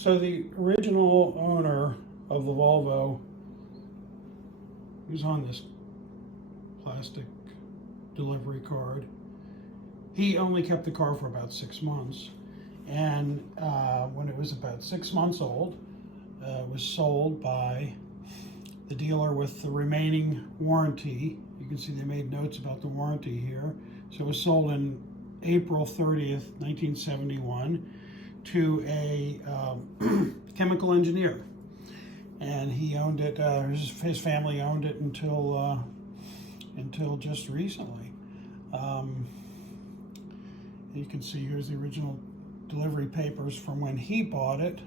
So the original owner of the Volvo, who's on this plastic delivery card, he only kept the car for about 6 months. And when it was about 6 months old, it was sold by the dealer with the remaining warranty. You can see they made notes about the warranty here. So it was sold in April 30th, 1971 to a chemical engineer. And he owned it, his family owned it until just recently. You can see here's the original delivery papers from when he bought it.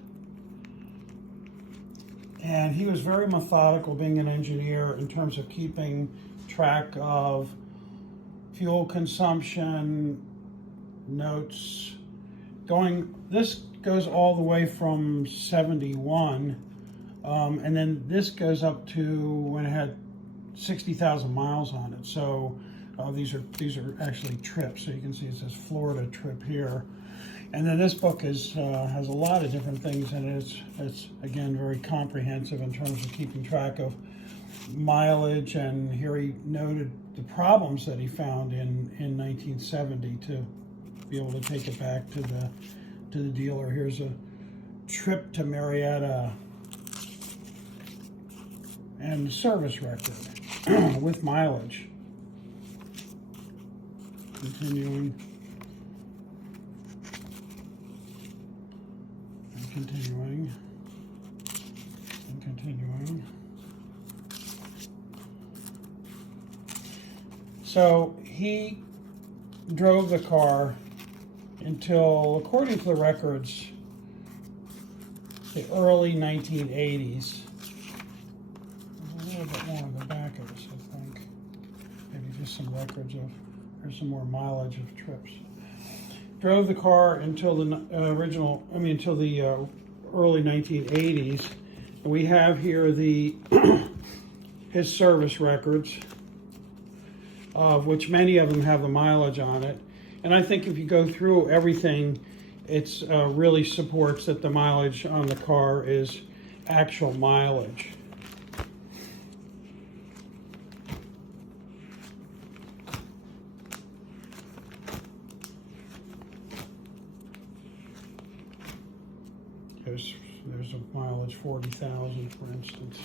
And he was very methodical, being an engineer, in terms of keeping track of fuel consumption, notes. This goes all the way from 71, and then this goes up to when it had 60,000 miles on it. So these are actually trips. So you can see it says Florida trip here. And then this book has a lot of different things in it. It's again very comprehensive in terms of keeping track of mileage, and here he noted the problems that he found in 1970 to be able to take it back to the dealer. Here's a trip to Marietta and service record with mileage. Continuing. Continuing and continuing. So he drove the car until, according to the records, the early 1980s. There's a little bit more on the back of this, I think. Maybe just some records of, there's some more mileage of trips. Drove the car until the until the early 1980s. And we have here his service records, of which many of them have the mileage on it. And I think if you go through everything, it's really supports that the mileage on the car is actual mileage. There's a mileage 40,000, for instance,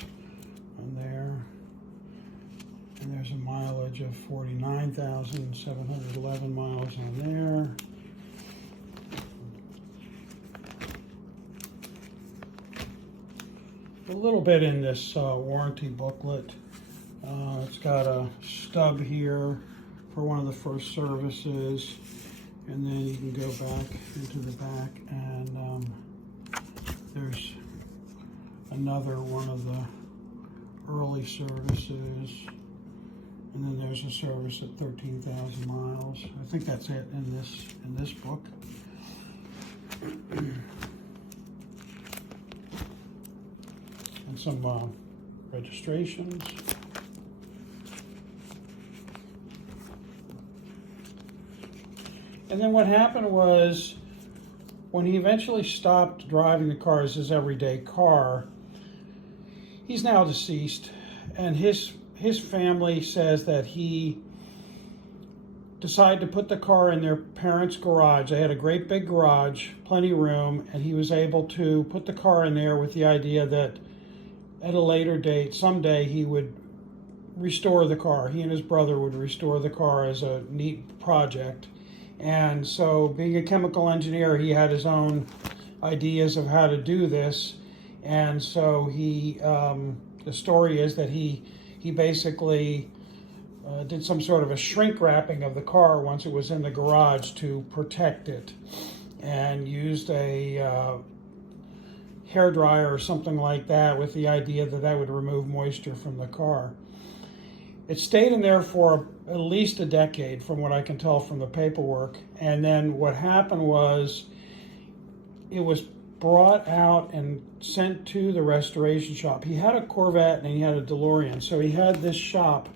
on there. And there's a mileage of 49,711 miles on there. A little bit in this warranty booklet. It's got a stub here for one of the first services. And then you can go back into the back, and there's another one of the early services, and then there's a service at 13,000 miles. I think that's it in this book. And some registrations. And then what happened was, when he eventually stopped driving the car as his everyday car, he's now deceased, and his family says that he decided to put the car in their parents' garage. They had a great big garage, plenty of room, and he was able to put the car in there with the idea that at a later date, someday, he would restore the car. He and his brother would restore the car as a neat project. And so, being a chemical engineer, he had his own ideas of how to do this. And so the story is that he basically did some sort of a shrink wrapping of the car once it was in the garage to protect it, and used a hairdryer or something like that with the idea that that would remove moisture from the car. It stayed in there for at least a decade, from what I can tell from the paperwork. And then what happened was, it was brought out and sent to the restoration shop. He had a Corvette and he had a DeLorean. So he had this shop,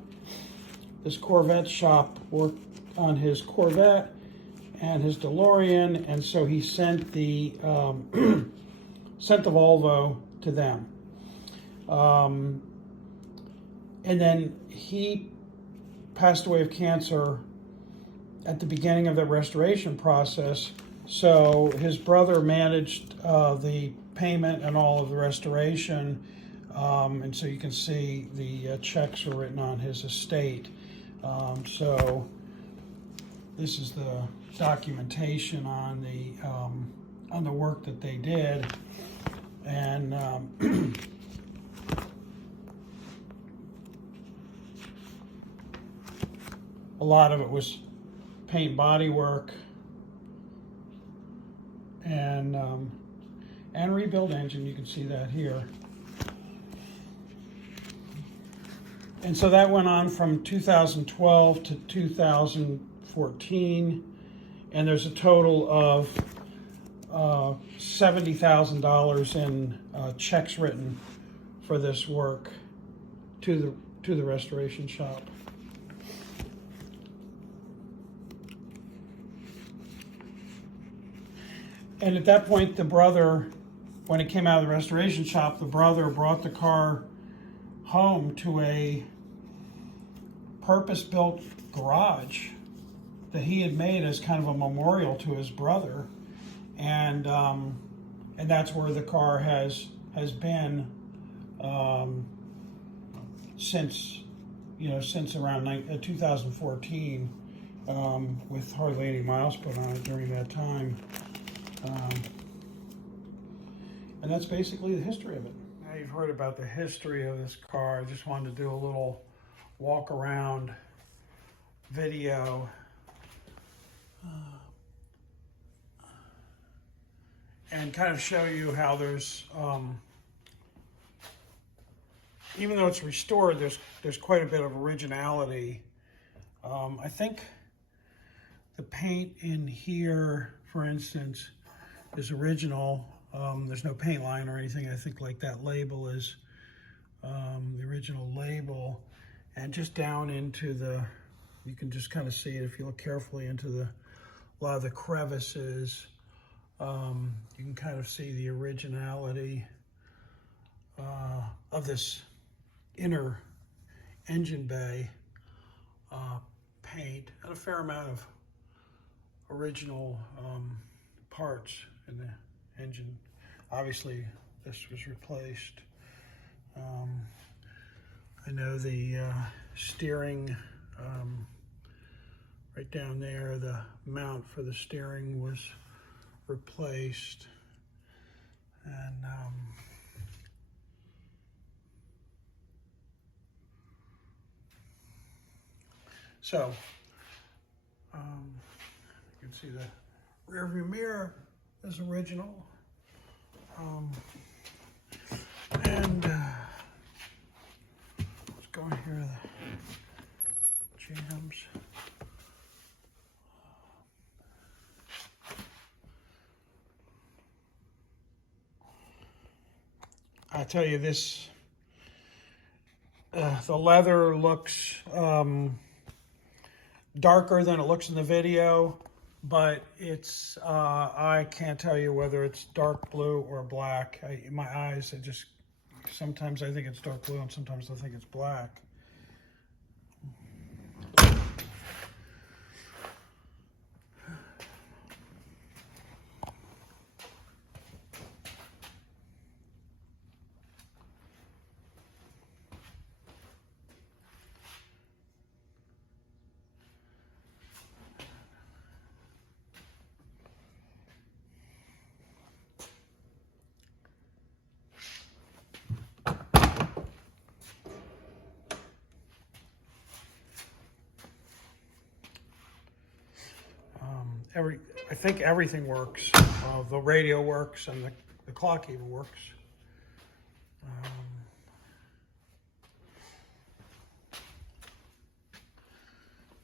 this Corvette shop, work on his Corvette and his DeLorean. And so he sent the sent the Volvo to them. And then he passed away of cancer at the beginning of the restoration process. So his brother managed the payment and all of the restoration. And so you can see the checks are written on his estate. So this is the documentation on the work that they did. And a lot of it was paint body work and rebuild engine. You can see that here. And so that went on from 2012 to 2014, and there's a total of $70,000 in checks written for this work to the restoration shop. And at that point, the brother, when it came out of the restoration shop, the brother brought the car home to a purpose-built garage that he had made as kind of a memorial to his brother, and that's where the car has been since around 2014, with hardly any miles put on it during that time. And that's basically the history of it. Now you've heard about the history of this car. I just wanted to do a little walk around video. And kind of show you how there's, even though it's restored, there's quite a bit of originality. I think the paint in here, for instance, is original. There's no paint line or anything. I think like that label is the original label. And just down into you can just kind of see it if you look carefully into a lot of the crevices. You can kind of see the originality of this inner engine bay paint, and a fair amount of original parts in the engine. Obviously, this was replaced. I know the steering, right down there, the mount for the steering was replaced. And so you can see the rear view mirror is original. And let's go in here, the jams. I tell you, this, the leather looks darker than it looks in the video, but it's, I can't tell you whether it's dark blue or black. In my eyes, sometimes I think it's dark blue and sometimes I think it's black. I think everything works. The radio works, and the clock even works.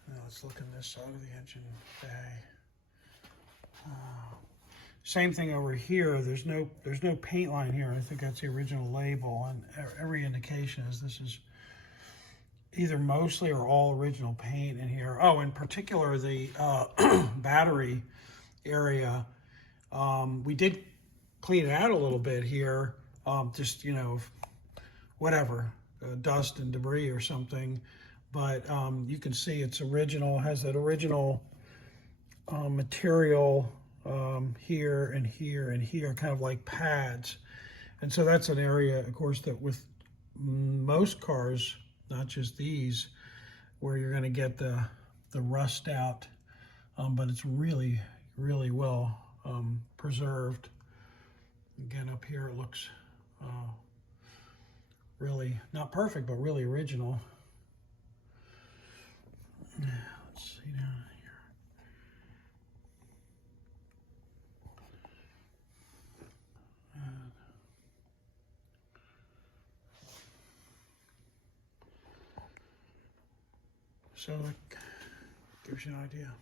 Now let's look in this side of the engine bay. Same thing over here. There's no paint line here. I think that's the original label, and every indication is this is either mostly or all original paint in here. Oh, in particular, the battery area. We did clean it out a little bit here, just, you know, whatever, dust and debris or something. But you can see it's original, has that original material here and here and here, kind of like pads. And so that's an area, of course, that with most cars, not just these, where you're going to get the rust out, but it's really, really well preserved. Again, up here it looks really, not perfect, but really original. Let's see down here. So that gives you an idea.